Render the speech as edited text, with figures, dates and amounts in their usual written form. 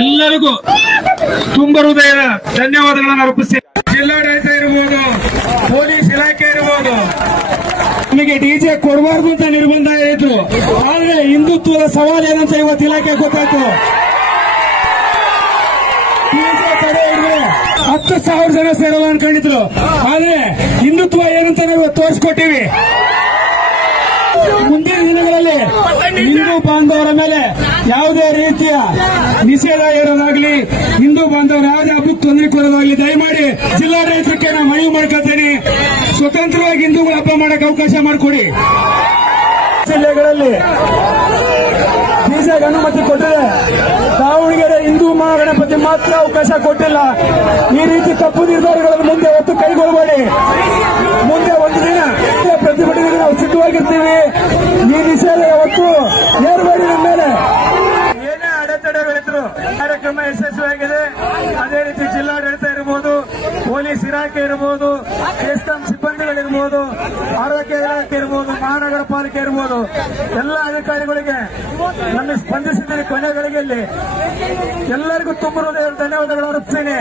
ಎಲ್ಲರಿಗೂ ತುಂಬ ಹೃದಯದ ಧನ್ಯವಾದಗಳನ್ನು ಅರ್ಪಿಸಿ ಜಿಲ್ಲಾಡಳಿತ ಇರಬಹುದು, ಪೊಲೀಸ್ ಇಲಾಖೆ ಇರಬಹುದು, ನಿಮಗೆ ಡಿಜೆ ಕೊಡಬಾರ್ದು ಅಂತ ನಿರ್ಬಂಧ ಆಯಿತು. ಆದ್ರೆ ಹಿಂದುತ್ವದ ಸವಾಲು ಏನಂತ ಇವತ್ತು ಇಲಾಖೆ ಗೊತ್ತಾಯ್ತು. ಡಿಜೆ ತಡೆ ಹಿಡಿದ್ರೆ 10,000 ಜನ ಸೇರಲ್ಲ ಅನ್ಕೊಂಡಿದ್ರು. ಆದ್ರೆ ಹಿಂದುತ್ವ ಏನಂತ ನಾವು ತೋರಿಸ್ಕೊಟ್ಟಿವಿ. ಮುಂದಿನ ದಿನಗಳಲ್ಲಿ ಹಿಂದೂ ಬಾಂಧವರ ಮೇಲೆ ಯಾವುದೇ ರೀತಿಯ ನಿಷೇಧ ಇರೋದಾಗ್ಲಿ, ಹಿಂದೂ ಬಾಂಧವರು ಯಾವುದೇ ಹಬ್ಬಕ್ಕೆ ತೊಂದರೆ ಕೊಡೋದಾಗ್ಲಿ ದಯಮಾಡಿ ಜಿಲ್ಲಾಡಳಿತಕ್ಕೆ ನಾನು ಮನವಿ ಮಾಡ್ಕೊಳ್ತೇನೆ. ಸ್ವತಂತ್ರವಾಗಿ ಹಿಂದೂಗಳು ಹಬ್ಬ ಮಾಡಕ್ಕೆ ಅವಕಾಶ ಮಾಡಿಕೊಡಿ. ಜಿಲ್ಲೆಗಳಲ್ಲಿ ಡಿಜೆಗೆ ಅನುಮತಿ ಕೊಟ್ಟರೆ ದಾವಣಗೆರೆ ಹಿಂದೂ ಮಹಾಗಣಪತಿ ಮಾತ್ರ ಅವಕಾಶ ಕೊಟ್ಟಿಲ್ಲ. ಈ ರೀತಿ ತಪ್ಪು ನಿರ್ಧಾರಗಳನ್ನು ಮುಂದೆ ಹೊತ್ತು ಕೈಗೊಳ್ಳಬೇಡಿ. ಮುಂದೆ ಒಂದು ದಿನ ಪ್ರತಿಭಟನೆಗೆ ನಾವು ಸಿದ್ಧವಾಗಿರ್ತೀವಿ. ಈ ನಿಷೇಧ ಹೊತ್ತು ಏರ್ಬೇಡಿ. ನಮ್ಮ ಮೇಲೆ ಏನೇ ಅಡೆತಡೆಗಳಿದ್ರು ಕಾರ್ಯಕ್ರಮ ಯಶಸ್ವಿಯಾಗಿದೆ. ಅದೇ ರೀತಿ ಜಿಲ್ಲಾಡಳಿತ ಇರಬಹುದು, ಪೊಲೀಸ್ ಇಲಾಖೆ ಇರಬಹುದು, ಎಸ್ಕಾಂ ಸಿಬ್ಬಂದಿಗಳಿರ್ಬೋದು, ಆರೋಗ್ಯ ಇಲಾಖೆ ಇರಬಹುದು, ಮಹಾನಗರ ಪಾಲಿಕೆ ಇರಬಹುದು, ಎಲ್ಲ ಅಧಿಕಾರಿಗಳಿಗೆ ನಮಗೆ ಸ್ಪಂದಿಸಿದ ಕೊನೆ ಗಳಿಗೆಯಲ್ಲಿ ಎಲ್ಲರಿಗೂ ತುಂಬ ಹೃದಯದ ಧನ್ಯವಾದಗಳು ಅರ್ಪಿಸ್ತೇನೆ.